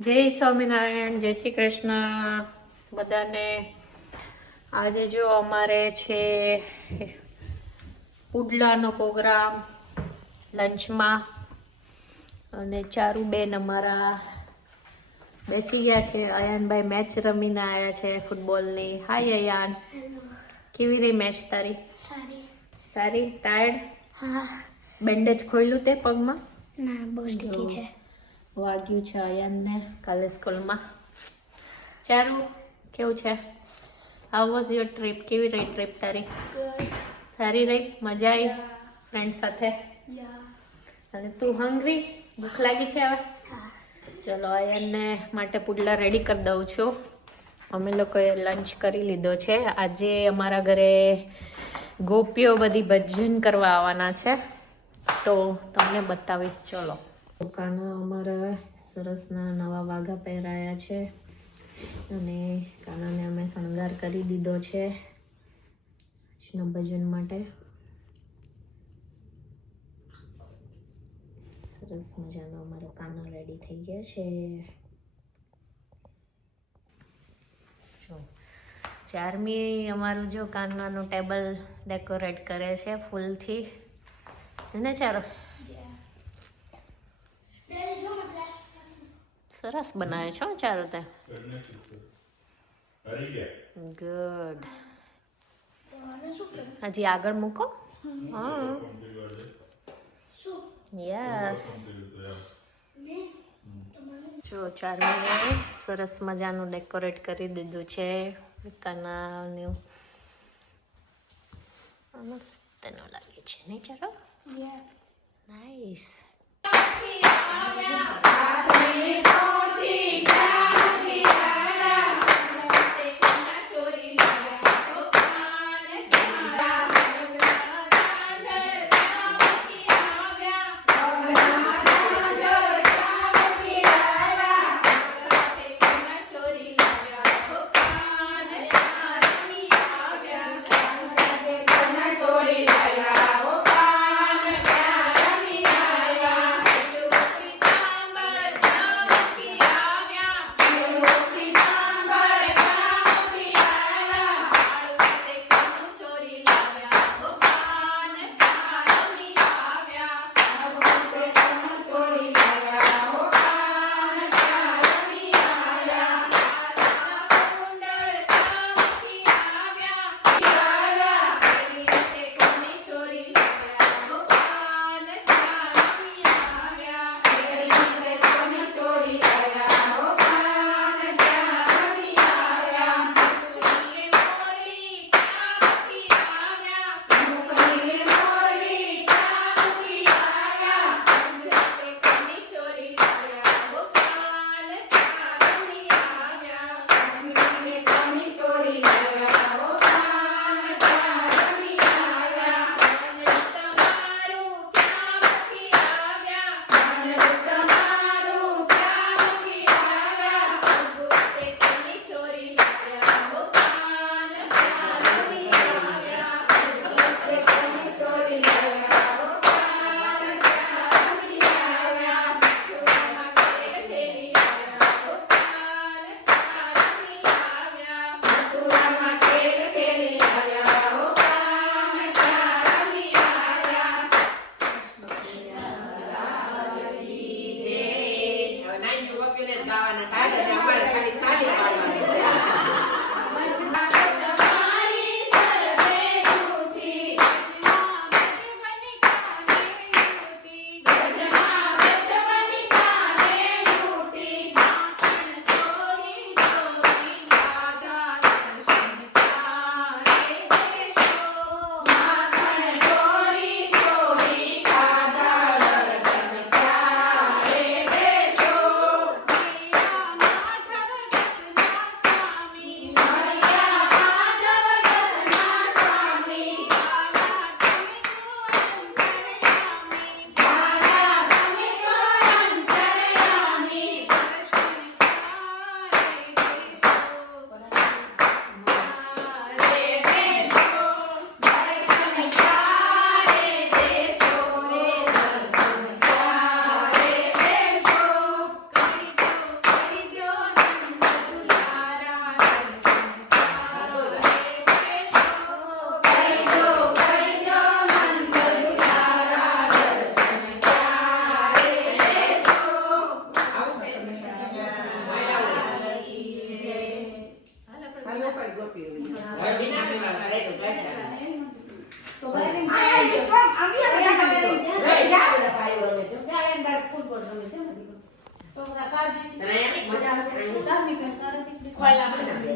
જય સ્વામિનારાયણ, જય શ્રી કૃષ્ણ બધાને. આજે જો અમારે છે પુડલાનો પ્રોગ્રામ લંચમાં, અને ચારુબેન અમારા બેસી ગયા છે. અયાનભાઈ મેચ રમીને આવ્યા છે ફૂટબોલની. હાય અયાન, કેવી રહી મેચ તારી? સારી. ટાયર્ડ? હા. બેન્ડેજ ખોલ્યું તે પગમાં? ના, બહુ સ્ટીકી છે. વાગ્યું છે અયાનને કાલે સ્કૂલમાં. ચારુ, કેવું છે? How was your trip? કેવી રહી ટ્રીપ તારી? સારી રહી? મજા આવી ફ્રેન્ડ સાથે? અને તું હંગ્રી? ભૂખ લાગી છે હવે? ચલો અયાનને માટે પુડલા રેડી કરી દઉં છું. અમે લોકોએ લંચ કરી લીધો છે. આજે અમારા ઘરે ગોપીઓ બધી ભજન કરવા આવવાના છે, તો તમને બતાવીશ. ચલો. કાના અમારા સરસના નવા વાઘા પહેરાયા છે, અને કાનાને અમે શણગાર કરી દીધો છે આજના ભજન માટે. સરસ મજાનો અમારો કાનો રેડી થઈ ગયા છે. જો ચારમી અમારું જો કાનાનું ટેબલ ડેકોરેટ કરે છે ફૂલથી, ને ચારો સરસ બનાવે છે ચારો તે. ગુડ. હજી આગળ મૂકો. હા, યસ. જો ચારમીએ સરસ મજાનું ડેકોરેટ કરી દીધું છે કાનાનું. મસ્ત લાગે છે નહીં ચારો? નાઈસ. મજા આવશે ખોલા બનાવે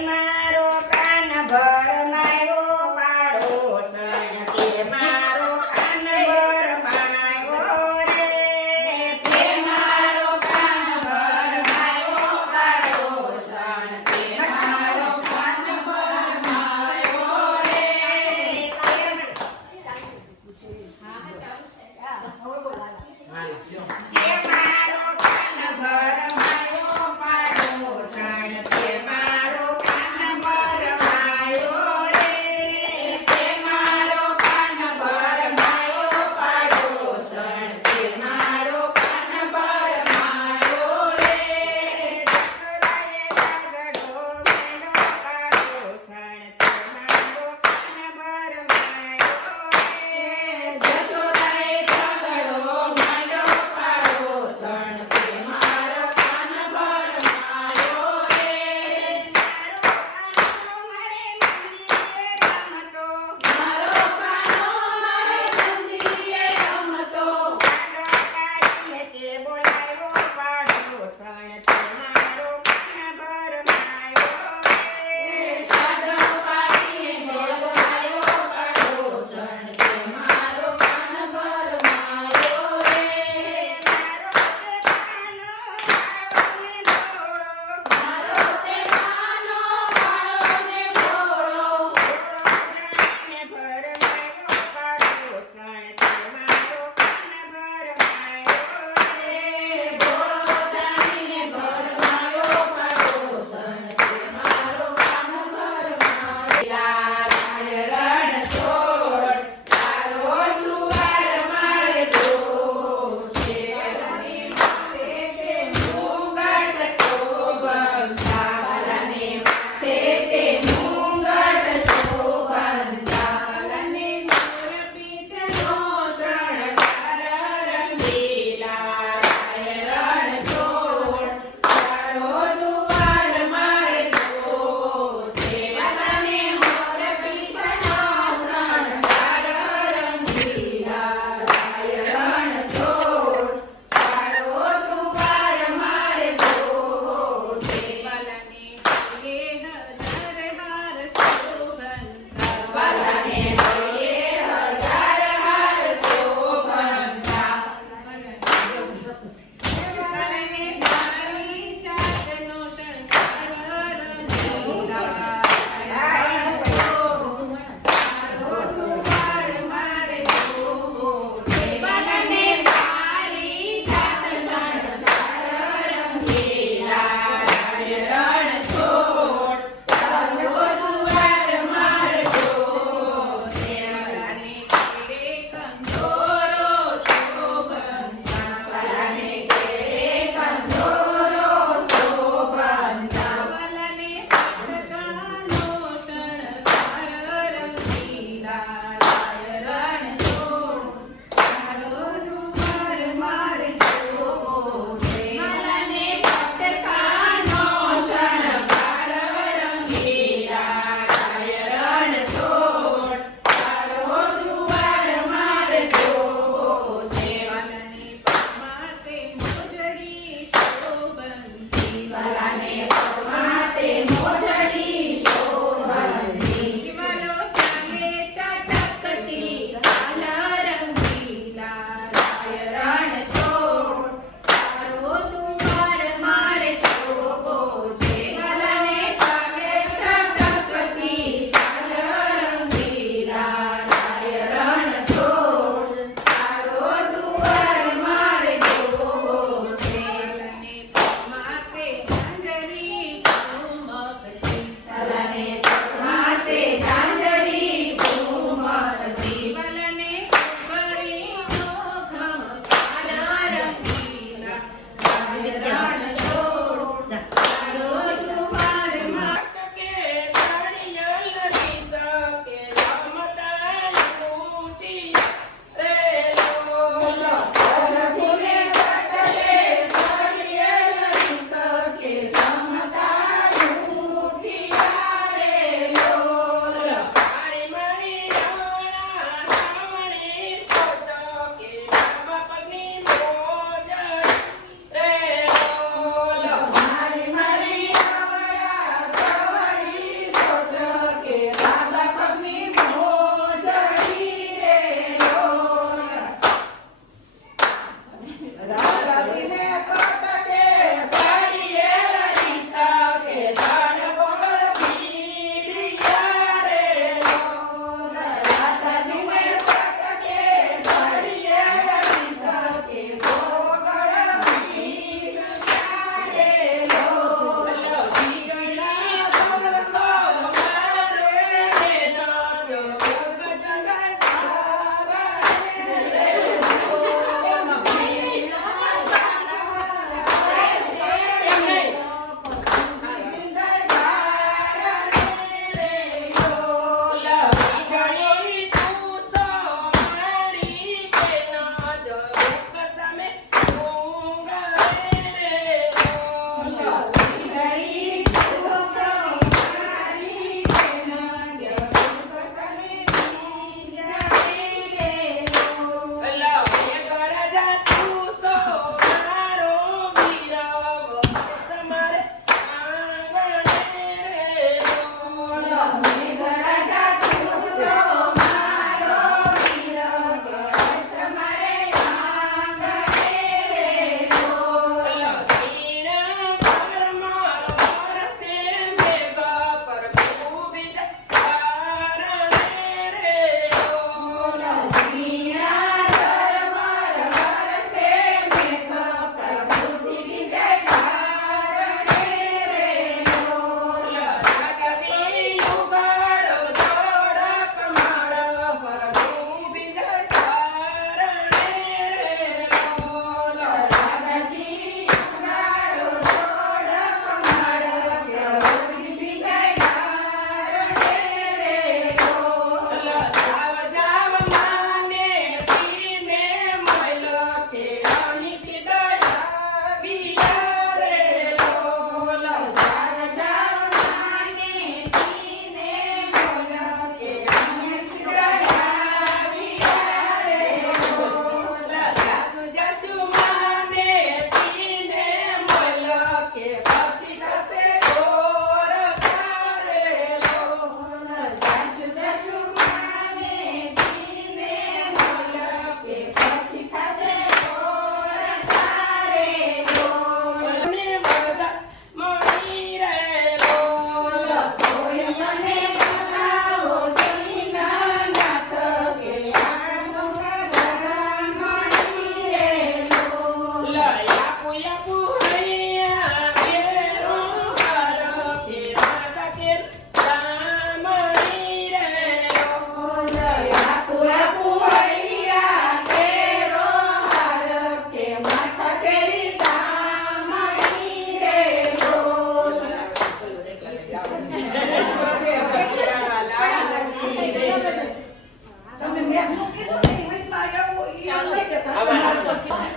મારો કાન ભર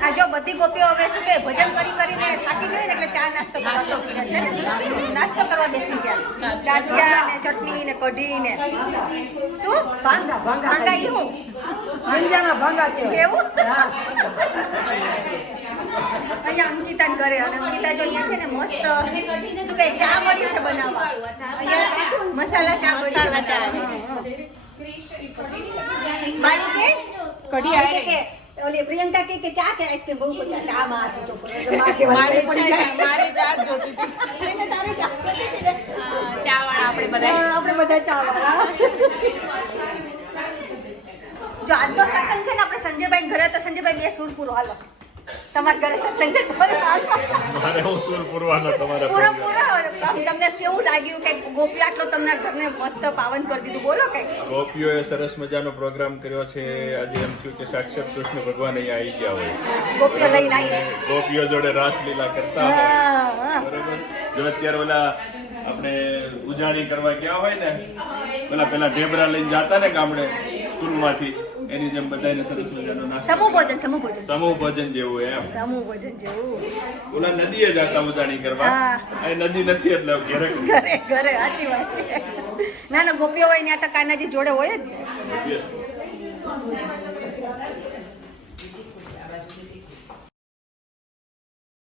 આ જો બધી ગોપીઓ હવે શું કે ભજન કરીને થાકી ગઈ ને એટલે ચા નાસ્તો કરવા બેસી ગયા છે ને નાસ્તો કરવા બેસી ગયા ગાંઠિયા ને ચટણી ને કઢી ને શું ભાંગા ઈ હું કેવું અહીંયા અંકિતાને ઘરે અને અંકિતા જો અહીંયા છે ને મસ્ત શું કે ચા મળી છે બનાવવા અહીંયા મસાલા ચા મળી બાઈ કે કઢી કે ઓલી પ્રિયંકા કે ચા કે આઈસ્ક્રીમ બહુ બધા ચા માં હાથ ઊંચો કરો મારી ચા જોતી હતી એને તારે ચા જોતી હતી ને ચા વાળા આપણે બધા ચા વાળા જો આજ તો સત્સંગ છે ને આપણે સંજયભાઈ ઘરે તો સંજયભાઈ બે સુર પૂરો હાલો તમારા ઘરે સત્સંગ છે મારે હું સુર પૂરવાનો તમારા પૂરો તમને કેવું લાગ્યું કે ગોપી આટલો તમને ઘરને મસ્ત પાવન કરી દીધું બોલો કઈ ગોપીઓએ સરસ મજાનો પ્રોગ્રામ કર્યો છે આજે એમ થયું કે સાક્ષાત કૃષ્ણ ભગવાન અહીંયા આવી ગયા હોય ગોપીઓ લઈને આવી ગોપીઓ જોડે રાસલીલા કરતા હોય બરોબર જો અત્યારે ઓલા આપણે ઉજાણી કરવા ગયા હોય ને પેલા ઢેબરા લઈને જાતા ને ગામડે સ્કૂલમાંથી એની જેમ બધાને સરસ મજાનો નાસ્તો સમૂહ ભોજન જેવું એમ સમૂહ ભોજન જેવું ઓલા નદીએ જતા ઉજાણી કરવા અહીં નદી નથી એટલે ઘરે સાચી વાત છે ના ગોપીઓ હોય ત્યાં તો કાનાજી જોડે હોય જ ને